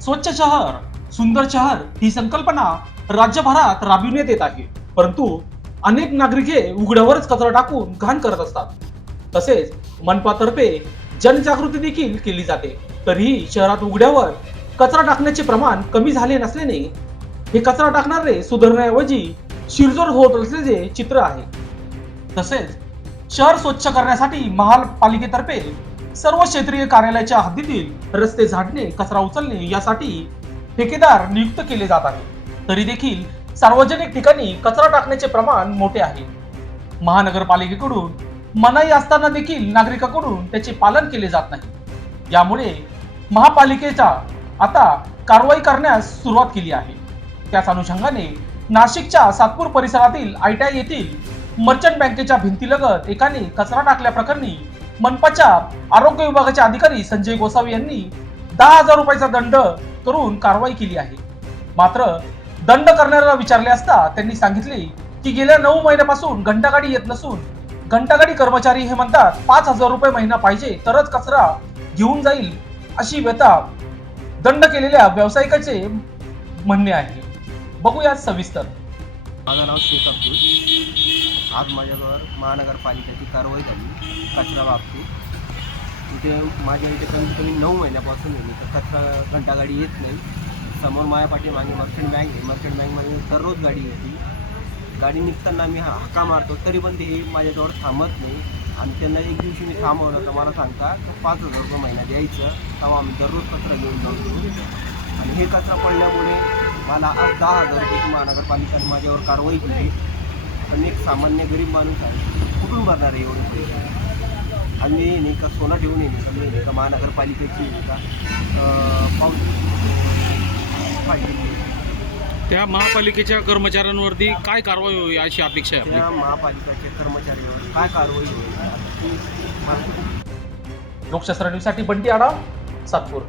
स्वच्छ शहर सुंदर शहर ही संकल्पना राज्यभरात राबविण्यात येत आहे. परंतु अनेक नागरिके उघड्यावरच कचरा टाकून घाण करत असतात. तसेच मनपातर्फे जनजागृती देखील केली जाते. तरीही शहरात उघड्यावर कचरा टाकण्याचे प्रमाण कमी झाले नसल्याने हे कचरा टाकणारे सुधारण्याऐवजी शिरजोर होत असल्याचे चित्र आहे. तसेच शहर स्वच्छ करण्यासाठी महापालिकेतर्फे सर्व क्षेत्रीय कार्यालयाच्या हद्दीतील रस्ते झाडणे कचरा उचलणे यासाठी ठेकेदार नियुक्त केले जात आहे तरी देखील सार्वजनिक ठिकाणी कचरा टाकण्याचे प्रमाण मोठे आहे. महानगरपालिकेकडून मनाई असताना देखील नागरिकांकडून त्याचे पालन केले जात नाही. यामुळे महापालिकेचा आता कारवाई करण्यास सुरुवात केली आहे. त्याच अनुषंगाने नाशिकच्या सातपूर परिसरातील आयटीआय येथील मर्चंट बँकेच्या भिंतीलगत एकाने कचरा टाकल्याप्रकरणी मनपाच्या आरोग्य विभागाचे अधिकारी संजय गोसावी यांनी दहा हजार रुपयाचा दंड करून कारवाई केली आहे. मात्र दंड करणाऱ्याला विचारले असता त्यांनी सांगितले की गेल्या नऊ महिन्यापासून घंटागाडी येत नसून घंटागाडी कर्मचारी हे म्हणतात पाच हजार रुपये महिना पाहिजे तरच कचरा घेऊन जाईल अशी व्यथा दंड केलेल्या व्यावसायिकाचे म्हणणे आहे. बघूया सविस्तर. माझं नाव शेख अब्दुल. आज माझ्यावर महानगरपालिकेची कारवाई झाली कचरा बाबतीत इथे माझ्या इथे कमीत कमी नऊ महिन्यापासून आहे. तर कचरा घंटागाडी येत नाही. समोर माझ्या पाठीमागे मर्चंट बँक आहे. मर्चंट बँकमध्ये दररोज गाडी येते. गाडी निघताना मी हाका मारतो तरी पण ते माझ्याजवळ थांबत नाही. आणि त्यांना एक दिवशी मी थांबवलं तर मला सांगता तर पाच हजार रुपये महिना द्यायचं तेव्हा आम्ही दररोज कचरा घेऊन जातो आणि हे कचरा पडल्यामुळे मला आज दहा हजार रुपयाची महानगरपालिकेने माझ्यावर कारवाई केली. पण एक सामान्य गरीब माणूस आहे. कुठून भरणार आहे एवढे पैसे? आणि मी नाही का सोनं ठेवून येणे का मी नाही का महानगरपालिकेची नाही का? पावती पाहिजे. त्या महापालिकेच्या कर्मचाऱ्यांवरती काय कारवाई होईल अशी अपेक्षा आहे त्या महापालिकेच्या कर्मचाऱ्यावर काय कारवाई होईल? लोकशास्त्र न्यूजसाठी बंटी आडा सातपूर.